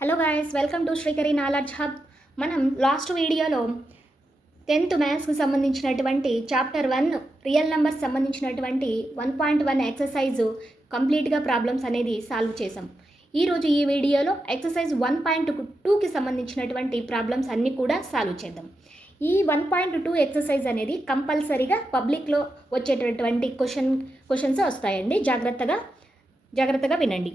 Hello guys, welcome to Srikari knowledge hub. మనం last వీడియోలో 10th మ్యాథ్స్కి సంబంధించినటువంటి చాప్టర్ 1 రియల్ నెంబర్స్ సంబంధించినటువంటి 1.1 ఎక్సర్సైజు కంప్లీట్గా ప్రాబ్లమ్స్ అనేది సాల్వ్ చేసాం. ఈరోజు ఈ వీడియోలో ఎక్సర్సైజ్ 1.2కి సంబంధించినటువంటి ప్రాబ్లమ్స్ అన్నీ కూడా సాల్వ్ చేద్దాం. ఈ 1.2 ఎక్సర్సైజ్ అనేది కంపల్సరీగా పబ్లిక్లో వచ్చేటటువంటి క్వశ్చన్స్ వస్తాయండి. జాగ్రత్తగా వినండి.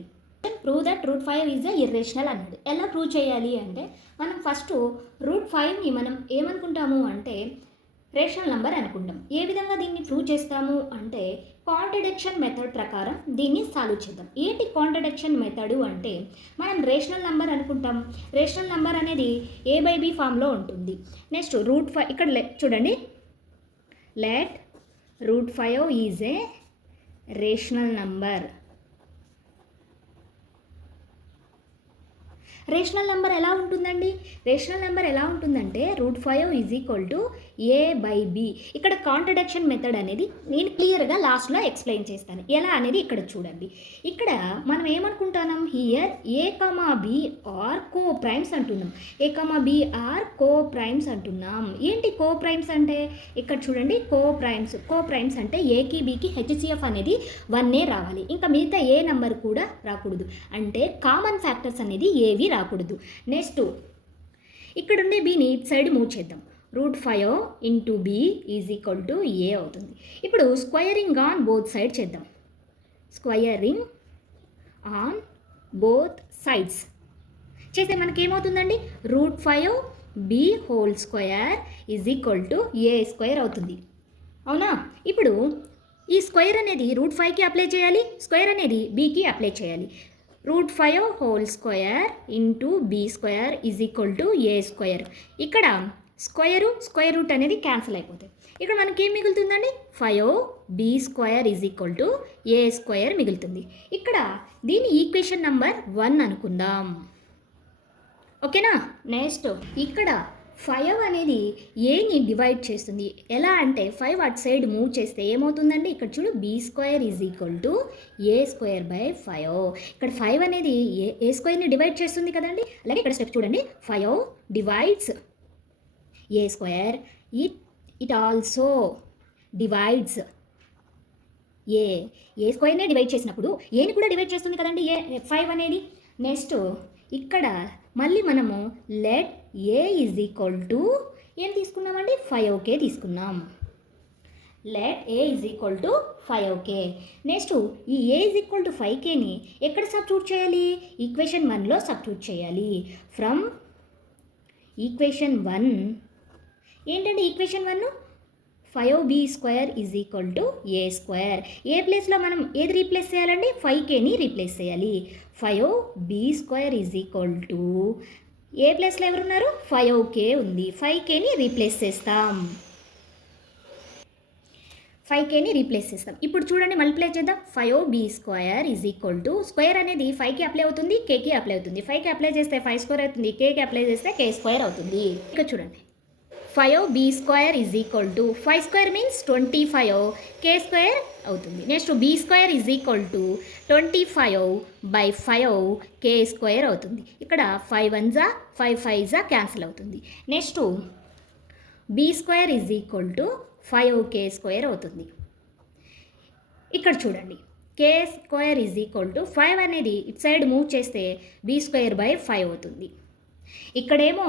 Prove that root 5 is irrational అన్నాడు. ఎలా ప్రూవ్ చేయాలి అంటే మనం ఫస్ట్ రూట్ 5ని మనం ఏమనుకుంటాము అంటే రేషనల్ నెంబర్ అనుకుంటాం. ఏ విధంగా దీన్ని ప్రూవ్ చేస్తాము అంటే కాంట్రడిక్షన్ మెథడ్ ప్రకారం దీన్ని సాల్వ్ చేద్దాం. ఏంటి కాంట్రడిక్షన్ మెథడ్ అంటే మనం రేషనల్ నెంబర్ అనుకుంటాం. రేషనల్ నెంబర్ అనేది a/b ఫామ్లో ఉంటుంది. నెక్స్ట్ రూట్ 5 ఇక్కడ చూడండి, let root 5 is a rational number. Rational number ఎలా ఉంటుందండి? రేషనల్ నెంబర్ ఎలా ఉంటుందంటే route 5 is equal to a/b. ఇక్కడ కాంట్రడిక్షన్ మెథడ్ అనేది నేను క్లియర్గా లాస్ట్లో ఎక్స్ప్లెయిన్ చేస్తాను. ఎలా అనేది ఇక్కడ చూడండి. ఇక్కడ మనం ఏమనుకుంటున్నాం, here a,b are co primes అంటున్నాం. a,b ఆర్ కో ప్రైమ్స్ అంటున్నాం. ఏంటి కో ప్రైమ్స్ అంటే ఇక్కడ చూడండి, కో ప్రైమ్స్ అంటే ఏకి బికి హెచ్సిఎఫ్ అనేది 1 రావాలి. ఇంకా మిగతా ఏ నెంబర్ కూడా రాకూడదు. అంటే కామన్ ఫ్యాక్టర్స్ అనేది ఏవి రాకూడదు. నెక్స్ట్ ఇక్కడుండే బిని ఇటు సైడ్ మూవ్ చేద్దాం. Root 5 into b is equal to a అవుతుంది. ఇప్పుడు స్క్వయరింగ్ ఆన్ బోత్ సైడ్ చేద్దాం. స్క్వయరింగ్ ఆన్ బోత్ సైడ్స్ చేస్తే మనకేమవుతుందండి, root 5 b whole square is equal to A square అవుతుంది. అవునా? ఇప్పుడు ఈ స్క్వయర్ అనేది రూట్ 5కి అప్లై చేయాలి, స్క్వయర్ అనేది బికి అప్లై చేయాలి. Root 5 whole square into B square is equal to A square. ఇక్కడ స్క్వయర్ రూట్ అనేది క్యాన్సిల్ అయిపోతాయి. ఇక్కడ మనకి ఏం మిగులుతుందండి, 5b square is equal to A square మిగులుతుంది. ఇక్కడ దీని ఈక్వేషన్ నెంబర్ 1 అనుకుందాం. ఓకేనా? నెక్స్ట్ ఇక్కడ 5 అనేది ఏని డివైడ్ చేస్తుంది. ఎలా అంటే 5 అటు సైడ్ మూవ్ చేస్తే ఏమవుతుందండి, ఇక్కడ చూడు, B square is equal to A square by 5. ఇక్కడ 5 అనేది ఏ స్క్వయర్ని డివైడ్ చేస్తుంది కదండి. అలాగే ఇక్కడ స్టెప్ చూడండి, 5 divides a square, it also divides a స్క్వయర్నే డివైడ్ చేసినప్పుడు ఏని కూడా డివైడ్ చేస్తుంది కదండి 5 అనేది. నెక్స్ట్ ఇక్కడ మళ్ళీ మనము let a is equal to ఏం తీసుకున్నామండి, 5k తీసుకున్నాం. Let a is equal to 5k. Next ఈ ఏ ఈజ్ ఈక్వల్ టు 5kని ఎక్కడ సబ్స్టిట్యూట్ చేయాలి, ఈక్వేషన్ 1లో సబ్స్టిట్యూట్ చేయాలి. ఫ్రమ్ ఈక్వేషన్ 1 ఏంటంటే equation 1 5b square is equal to A square. A ప్లేస్లో మనం ఏది రీప్లేస్ చేయాలండి, 5kని రీప్లేస్ చేయాలి. 5b square is equal to a ప్లేస్లో ఎవరున్నారు, 5k ఉంది. 5kని రీప్లేస్ చేస్తాం. 5kని రీప్లేస్ చేస్తాం. ఇప్పుడు చూడండి, మల్టిప్లై చేద్దాం. 5b square is equal to square అనేది 5కి అప్లై అవుతుంది, kకి అప్లై అవుతుంది. 5కి అప్లై చేస్తే 5 స్క్వేర్ అవుతుంది, kకి అప్లై చేస్తే k స్క్వేర్ అవుతుంది. ఇక్కడ చూడండి, 5b square is equal to 5 square means 25, k square అవుతుంది. Next b square is equal to 25/5 k square అవుతుంది. ఇక్కడ 5 1s 5 5s క్యాన్సిల్ అవుతుంది. Next b square is equal to 5k square అవుతుంది. ఇక్కడ చూడండి, k square is equal to 5 అనేది ఇటు side move చేస్తే b స్క్వేర్ బై 5 అవుతుంది. ఇక్కడేమో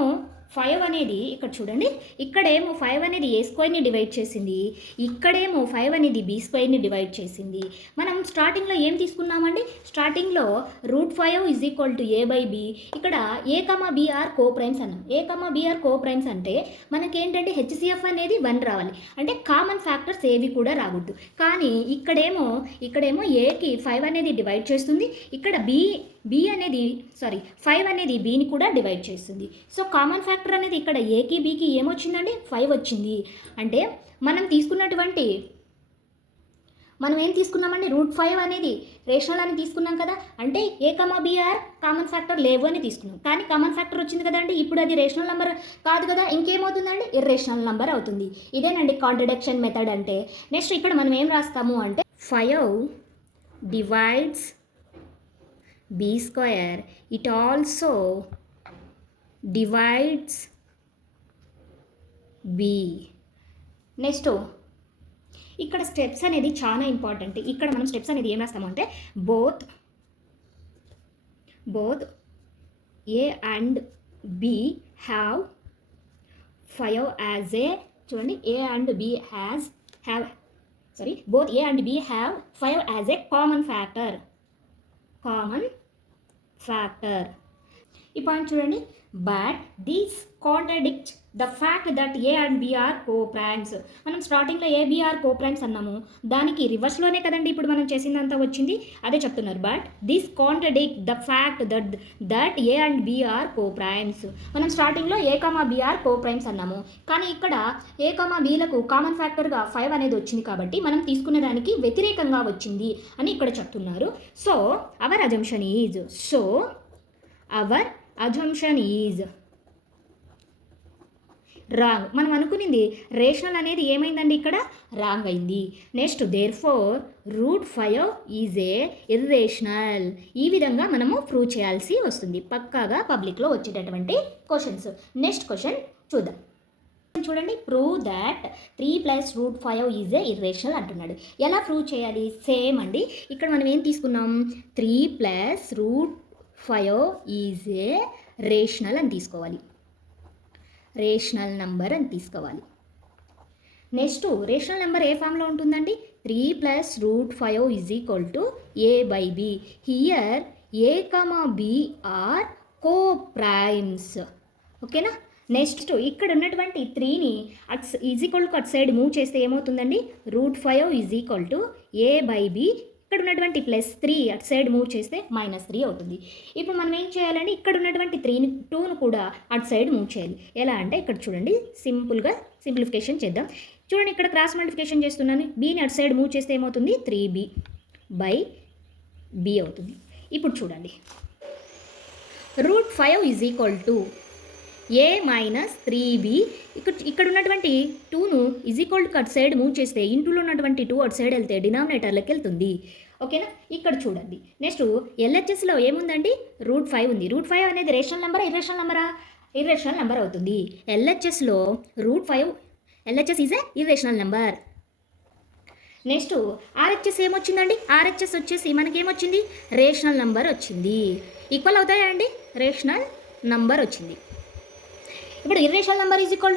5 అనేది ఇక్కడ చూడండి, ఇక్కడేమో 5 అనేది ఏ స్క్వేర్ని డివైడ్ చేసింది, ఇక్కడేమో 5 అనేది బి స్క్వేర్ని డివైడ్ చేసింది. మనం స్టార్టింగ్లో ఏం తీసుకున్నామండి, స్టార్టింగ్లో route 5 is equal to a/b. ఇక్కడ a,b ఆర్ కో ప్రైమ్స్ అన్నాం. a,b ఆర్ కో ప్రైమ్స్ అంటే మనకేంటంటే హెచ్సిఎఫ్ అనేది 1 రావాలి. అంటే కామన్ ఫ్యాక్టర్స్ ఏవి కూడా రాకూడదు. కానీ ఇక్కడేమో ఏకి 5 అనేది డివైడ్ చేస్తుంది, ఇక్కడ 5 అనేది బిని కూడా డివైడ్ చేస్తుంది. సో కామన్ ఫ్యాక్టర్ అనేది ఇక్కడ ఏకి బికి ఏమొచ్చిందండి, 5 వచ్చింది. అంటే మనం ఏం తీసుకున్నామండి, రూట్ 5 అనేది రేషనల్ అని తీసుకున్నాం కదా. అంటే a,b ఆర్ కామన్ ఫ్యాక్టర్ లేవు అని తీసుకున్నాం. కానీ కామన్ ఫ్యాక్టర్ వచ్చింది కదండి. ఇప్పుడు అది రేషనల్ నెంబర్ కాదు కదా, ఇంకేమవుతుందండి, ఇర్రేషనల్ నెంబర్ అవుతుంది. ఇదేనండి కాంట్రడిక్షన్ మెథడ్ అంటే. నెక్స్ట్ ఇక్కడ మనం ఏం రాస్తాము అంటే 5 divides b square, it also divides b. Next ఇక్కడ స్టెప్స్ అనేది చాలా ఇంపార్టెంట్. ఇక్కడ మనం స్టెప్స్ అనేది ఏం రాస్తాము అంటే both a and b have 5 as a, చూడండి, both a and b have 5 as a common factor. ఈ పాయింట్ చూడండి, but this contradict the fact that A and B are coprimes. మనం స్టార్టింగ్లో ఏ బి ఆర్ కోప్రైమ్స్ అన్నాము, దానికి రివర్స్లోనే కదండి ఇప్పుడు మనం చేసిందంతా వచ్చింది, అదే చెప్తున్నారు. But this contradict the fact that A and B are coprimes. మనం స్టార్టింగ్లో A comma B are coprimes అన్నాము, కానీ ఇక్కడ ఏ కామా బీలకు కామన్ ఫ్యాక్టర్గా 5 అనేది వచ్చింది కాబట్టి మనం తీసుకున్న దానికి వ్యతిరేకంగా వచ్చింది అని ఇక్కడ చెప్తున్నారు. So our assumption is wrong. మనం అనుకునింది రేషనల్ అనేది ఏమైందండి, ఇక్కడ రాంగ్ అయింది. Next therefore √5 is a irrational. ఈ విధంగా మనము ప్రూవ్ చేయాల్సి వస్తుంది, పక్కాగా పబ్లిక్లో వచ్చేటటువంటి క్వశ్చన్స్. నెక్స్ట్ క్వశ్చన్ చూద్దాం. చూడండి, prove that 3 + √5 is a irrational అంటున్నాడు. ఎలా ప్రూవ్ చేయాలి? సేమ్ అండి, ఇక్కడ మనం ఏం తీసుకున్నాం, 3 + √5 ఈజ్ ఏ రేషనల్ అని తీసుకోవాలి, రేషనల్ నంబర్ అని తీసుకోవాలి. నెక్స్ట్ రేషనల్ నెంబర్ ఏ ఫామ్లో ఉంటుందండి, 3 + √5 is equal to a/b. Here a, b are coprimes. ఓకేనా. నెక్స్ట్ ఇక్కడ ఉన్నటువంటి 3ని ఈజ్ ఈక్వల్ టు అటు సైడ్ మూవ్ చేస్తే ఏమవుతుందండి, √5 ఈజ్ ఈక్వల్ టు a/b. ఇక్కడ ఉన్నటువంటి +3 అటు సైడ్ మూవ్ చేస్తే -3 అవుతుంది. ఇప్పుడు మనం ఏం చేయాలంటే ఇక్కడ ఉన్నటువంటి 2ను కూడా అటు సైడ్ మూవ్ చేయాలి. ఎలా అంటే ఇక్కడ చూడండి, సింపుల్గా సింప్లిఫికేషన్ చేద్దాం. చూడండి, ఇక్కడ క్రాస్ మల్టిప్లికేషన్ చేస్తున్నాను, బీని అటు సైడ్ మూవ్ చేస్తే ఏమవుతుంది, 3b/b అవుతుంది. ఇప్పుడు చూడండి, √5 is equal to a - 3b. ఇక్కడ ఉన్నటువంటి 2ను ఈజ్ ఈక్వల్ టు అటు సైడ్ మూవ్ చేస్తే ఇంటూలో ఉన్నటువంటి 2 అటు సైడ్ వెళ్తే డినామినేటర్లోకి వెళ్తుంది. ఓకేనా. ఇక్కడ చూడండి, నెక్స్ట్ ఎల్హెచ్ఎస్లో ఏముందండి, √5 ఉంది. √5 అనేది రేషనల్ నెంబరా ఇర్రేషనల్ నెంబరా? ఇర్రేషనల్ నెంబర్ అవుతుంది. ఎల్హెచ్ఎస్లో √5, LHS is a irrational number. Next RHS ఏమొచ్చిందండి, ఆర్హెచ్ఎస్ వచ్చేసి మనకేమొచ్చింది, రేషనల్ నెంబర్ వచ్చింది. ఈక్వల్ అవుతాయా అండి, రేషనల్ నెంబర్ వచ్చింది. ఇప్పుడు irrational number is equal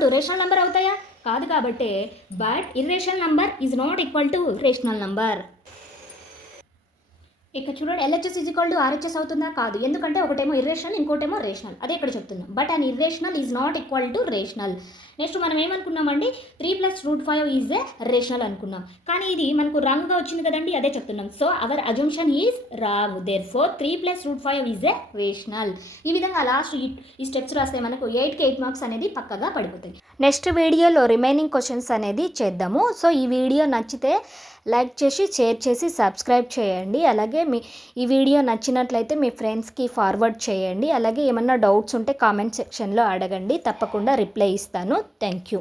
to rational number అవుతాయా? కాదు కాబట్టి, but irrational number is not equal to rational number. ఇక్కడ చూడండి, LHS is equal to RHS అవుతుందా? కాదు, ఎందుకంటే ఒకటేమో ఇర్రేషనల్, ఇంకోటేమో రేషనల్. అదే ఇక్కడ చెప్తున్నాం, but an irrational is not equal to rational. Next మనం ఏమనుకున్నామండి, 3 + √5 ఈజ్ ఏ రేషనల్ అనుకున్నాం, కానీ ఇది మనకు రాంగ్గా వచ్చింది కదండి, అదే చెప్తున్నాం. So our assumption is wrong, therefore 3 + √5 is a rational. ఈ విధంగా లాస్ట్ ఈ స్టెప్స్ రాస్తే మనకు 8కి 8 మార్క్స్ అనేది పక్కగా పడిపోతాయి. నెక్స్ట్ వీడియోలో రిమైనింగ్ క్వశ్చన్స్ అనేది చేద్దాము. సో ఈ వీడియో నచ్చితే లైక్ చేసి, షేర్ చేసి, సబ్స్క్రైబ్ చేయండి. అలాగే ఈ వీడియో నచ్చినట్లయితే మీ ఫ్రెండ్స్కి ఫార్వర్డ్ చేయండి. అలాగే ఏమన్నా డౌట్స్ ఉంటే కామెంట్ సెక్షన్లో అడగండి, తప్పకుండా రిప్లై ఇస్తాను. Thank you.